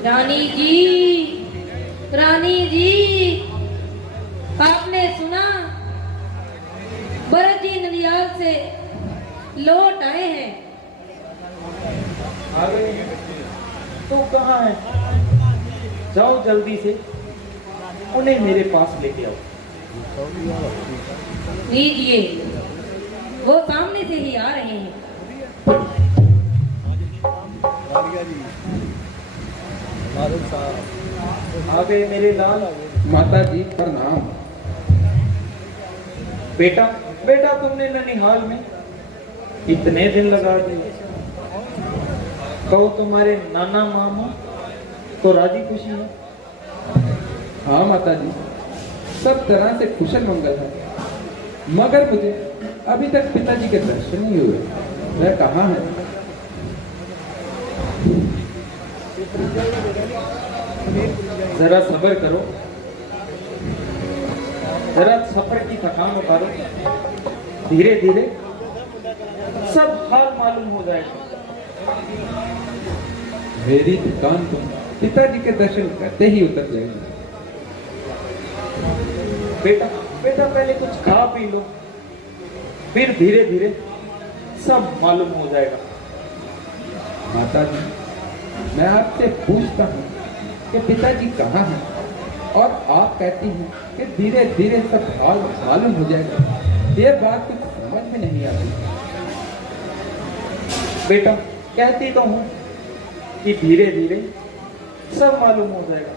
रानी जी, रानी जी, आपने सुना? भरत जी ननिहाल से लौट आए हैं। आ गए हैं? तो कहाँ है? जाओ जल्दी से उन्हें मेरे पास लेके आओ। लीजिए, वो सामने से ही आ रहे हैं। आ गए मेरे लाल। माता जी प्रणाम। बेटा बेटा तुमने ननिहाल में इतने दिन लगा दिए। कहो तुम्हारे नाना मामा तो राजी खुशी है? हाँ माता जी, सब तरह से कुशल मंगल है, मगर मुझे अभी तक पिताजी के दर्शन नहीं हुए। वह कहाँ है? जरा सब्र करो, जरा सफर की थकान उतारो। धीरे धीरे सब हाल मालूम हो जाएगा। मेरी थकान तो पिताजी के दर्शन करते ही उतर जाएगी। बेटा बेटा पहले कुछ खा पी लो, फिर धीरे धीरे सब मालूम हो जाएगा। माता जी, मैं आपसे पूछता हूँ कि पिताजी कहाँ हैं, और आप कहती हैं कि धीरे धीरे सब हाल मालूम हो जाएगा। ये बात कुछ समझ में नहीं आती। बेटा कहती तो हूँ कि धीरे धीरे सब मालूम हो जाएगा।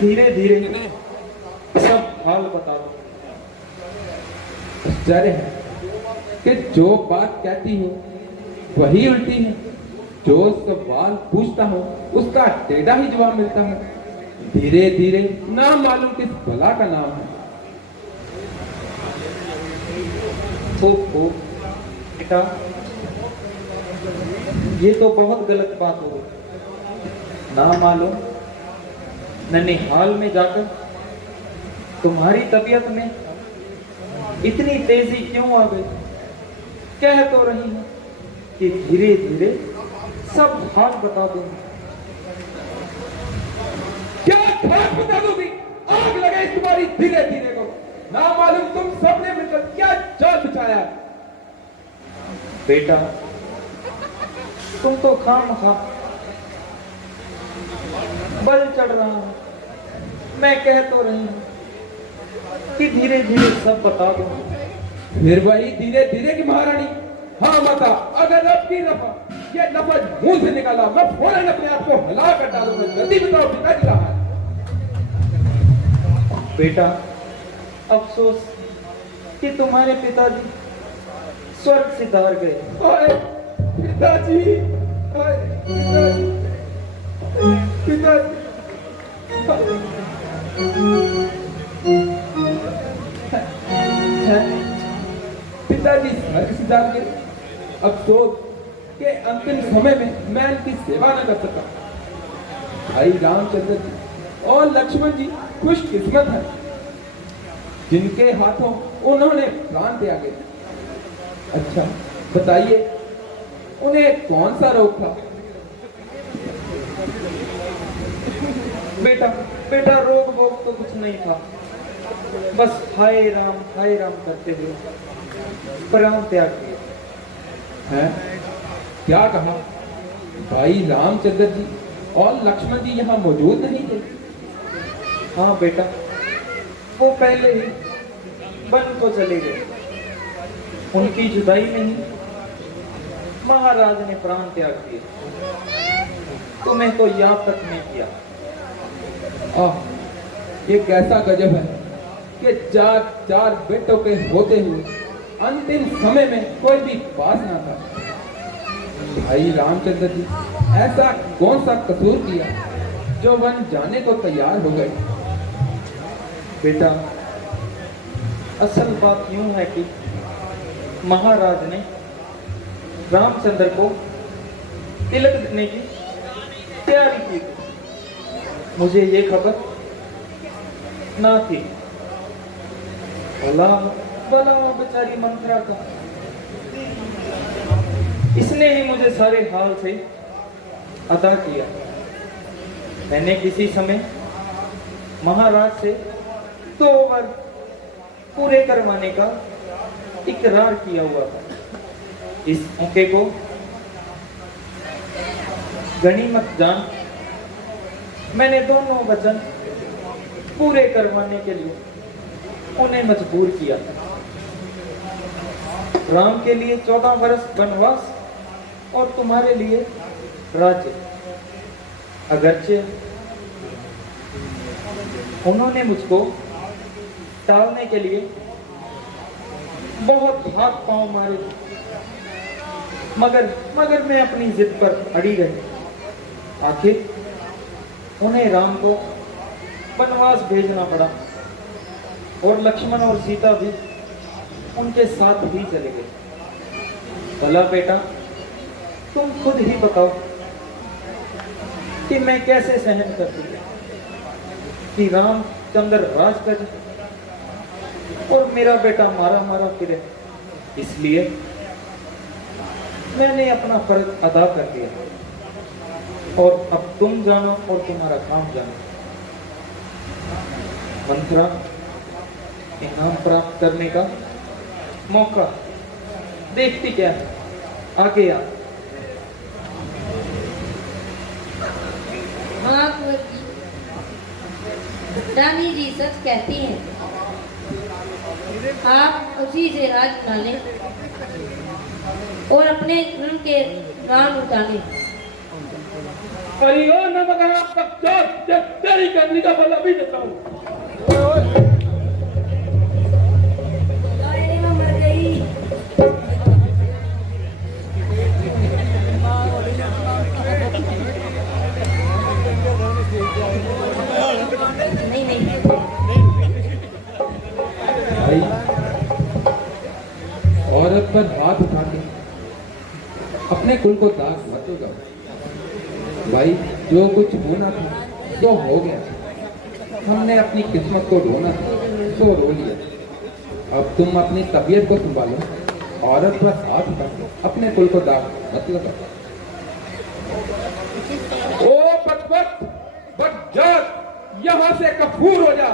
धीरे धीरे सब हाल बता दो। आश्चर्य है कि जो बात कहती हूँ वही उल्टी है, जो सवाल पूछता हूँ उसका टेढ़ा ही जवाब मिलता है। धीरे धीरे ना मालूम किस बला का नाम है। ओ बेटा, ये तो बहुत गलत बात हो गई। ना मालूम ननिहाल में जाकर तुम्हारी तबीयत में इतनी तेजी क्यों आ गई? कह तो रही है कि धीरे धीरे सब हाल बता दूंगी। क्या खाक बता दोगी? आग लगे इस तुम्हारी धीरे धीरे को। ना मालूम तुम सबने मिलकर क्या जाल बिछाया। बेटा तुम तो खामखा बल चढ़ रहा हूं। मैं कह तो रही हूं कि धीरे धीरे सब बता दूंगी। फिर वही धीरे धीरे की महारानी। हाँ माता, अगर अब की दफा ये लफ्ज मुंह से निकाला मैं फौरन अपने आप को हिला कर डालूंगा। जल्दी बताओ पिताजी कहाँ है? बेटा अफसोस कि तुम्हारे पिताजी स्वर्ग सिधार गए। ओए पिताजी, ओए पिताजी, पिताजी स्वर्ग सिधार गए। अफसोस के अंतिम समय में मैं इनकी सेवा न कर सका। भाई रामचंद्र जी और लक्ष्मण जी खुशकिस्मत है जिनके हाथों उन्होंने प्राण त्यागे। अच्छा बताइए, उन्हें कौन सा रोग था? बेटा बेटा रोग भोग तो कुछ नहीं था, बस हाय राम करते हुए प्राण त्याग किए। हैं? क्या कहा? भाई रामचंद्र जी और लक्ष्मण जी यहाँ मौजूद नहीं थे? हाँ बेटा, वो पहले ही वन को चले गए। उनकी जुदाई में ही महाराज ने प्राण त्याग दिए। तुम्हें तो याद तक नहीं किया। ये कैसा गजब है कि चार चार बेटों के होते हुए अंतिम समय में कोई भी पास ना था। भाई रामचंद्र जी ऐसा कौन सा कसूर किया जो वन जाने को तैयार हो गए? बेटा असल बात यूं है कि महाराज ने रामचंद्र को तिलक देने की तैयारी की थी। मुझे ये खबर ना थी। भला भला बेचारी मंत्रा का, इसने ही मुझे सारे हाल से अदा किया। मैंने किसी समय महाराज से 2 बार पूरे करवाने का इकरार किया हुआ था। इस मौके को गनीमत जान मैंने दोनों वचन पूरे करवाने के लिए उन्हें मजबूर किया। राम के लिए 14 वर्ष वनवास और तुम्हारे लिए राज्य। अगरचे उन्होंने मुझको टालने के लिए बहुत हाथ पांव मारे, मगर मैं अपनी जिद पर अड़ी रही। आखिर उन्हें राम को वनवास भेजना पड़ा और लक्ष्मण और सीता भी उनके साथ ही चले गए। भला बेटा तुम खुद ही बताओ कि मैं कैसे सहन करती कि रामचंद्र राज कर और मेरा बेटा मारा मारा फिरे। इसलिए मैंने अपना फर्ज अदा कर दिया और अब तुम जानो और तुम्हारा काम जानो। मंत्रा, इनाम प्राप्त करने का मौका देखती क्या है, आगे आ। हाँ कुंवर जी, रानी जी सच कहती हैं। आप उसी से राज बना लें और अपने धर्म के प्राण उठा लें। परियो न मगर तब तेरी करनी का बल अभी देता हूँ। मर गई। नहीं भाई औरत पर हाथ उठा के अपने कुल को दाग मत लगाओ। भाई जो कुछ होना था तो हो गया। हमने अपनी किस्मत को ढूंढा था तो रो लिया। अब तुम अपनी तबीयत को संभालो। औरत पर हाथ उठा के अपने कुल को दाग मत लगाओ। ओ बदबख्त, बदजात, यहाँ से कफूर हो जा,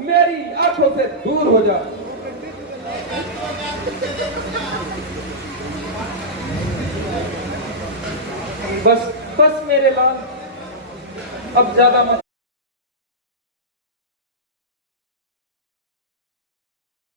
मेरी आंखों से दूर हो जा। बस बस मेरे लाल, अब ज्यादा मत